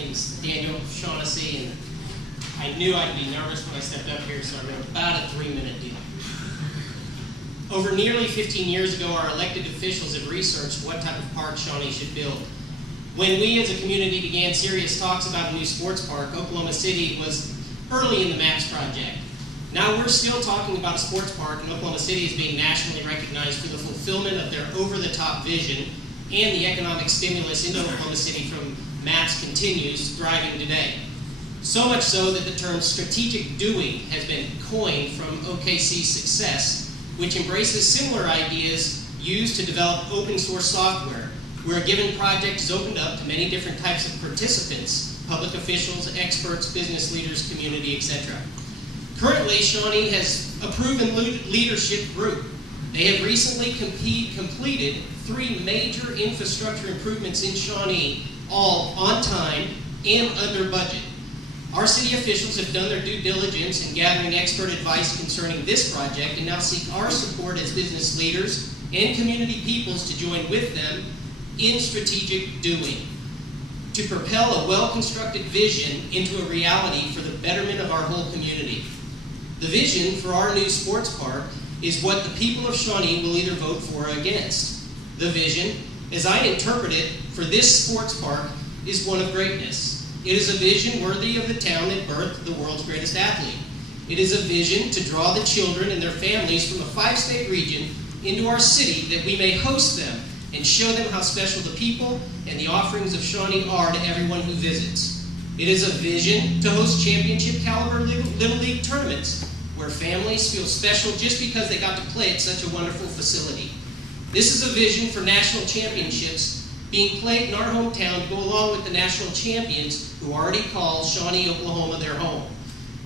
name's Daniel Shaughnessy, and I knew I'd be nervous when I stepped up here, so I wrote about a 3-minute deal. Over nearly 15 years ago, our elected officials have researched what type of park Shawnee should build. When we as a community began serious talks about a new sports park, Oklahoma City was early in the MAPS project. Now we're still talking about a sports park, and Oklahoma City is being nationally recognized for the fulfillment of their over-the-top vision, and the economic stimulus into Oklahoma City from MAPS continues thriving today. So much so that the term strategic doing has been coined from OKC Success, which embraces similar ideas used to develop open source software, where a given project is opened up to many different types of participants, public officials, experts, business leaders, community, etc. Currently, Shawnee has a proven leadership group. They have recently completed 3 major infrastructure improvements in Shawnee, all on time and under budget. Our city officials have done their due diligence in gathering expert advice concerning this project and now seek our support as business leaders and community peoples to join with them in strategic doing, to propel a well-constructed vision into a reality for the betterment of our whole community. The vision for our new sports park is what the people of Shawnee will either vote for or against. The vision, as I interpret it, for this sports park is one of greatness. It is a vision worthy of the town that birthed the world's greatest athlete. It is a vision to draw the children and their families from a 5-state region into our city that we may host them and show them how special the people and the offerings of Shawnee are to everyone who visits. It is a vision to host championship caliber Little League tournaments where families feel special just because they got to play at such a wonderful facility. This is a vision for national championships being played in our hometown to go along with the national champions who already call Shawnee, Oklahoma their home.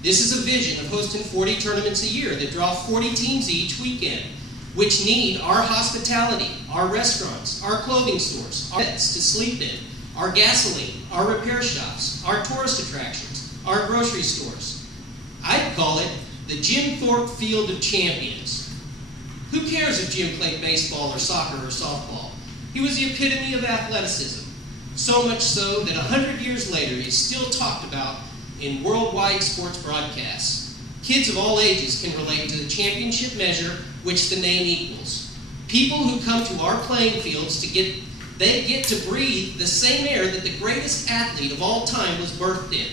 This is a vision of hosting 40 tournaments a year that draw 40 teams each weekend, which need our hospitality, our restaurants, our clothing stores, our beds to sleep in, our gasoline, our repair shops, our tourist attractions, our grocery stores. I'd call it the Jim Thorpe Field of Champions. Who cares if Jim played baseball or soccer or softball? He was the epitome of athleticism, so much so that 100 years later he's still talked about in worldwide sports broadcasts. Kids of all ages can relate to the championship measure which the name equals. People who come to our playing fields they get to breathe the same air that the greatest athlete of all time was birthed in,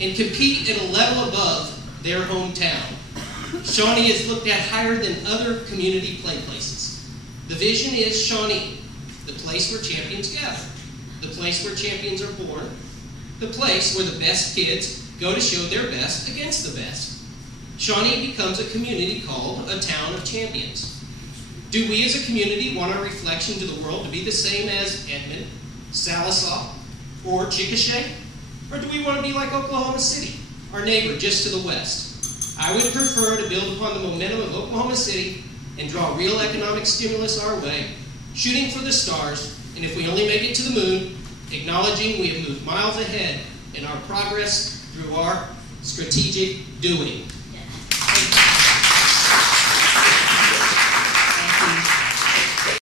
and compete at a level above their hometown. Shawnee is looked at higher than other community play places. The vision is Shawnee, the place where champions gather, the place where champions are born, the place where the best kids go to show their best against the best. Shawnee becomes a community called a town of champions. Do we as a community want our reflection to the world to be the same as Edmond, Sallisaw, or Chickasha? Or do we want to be like Oklahoma City, our neighbor just to the west? I would prefer to build upon the momentum of Oklahoma City and draw real economic stimulus our way, shooting for the stars, and if we only make it to the moon, acknowledging we have moved miles ahead in our progress through our strategic doing.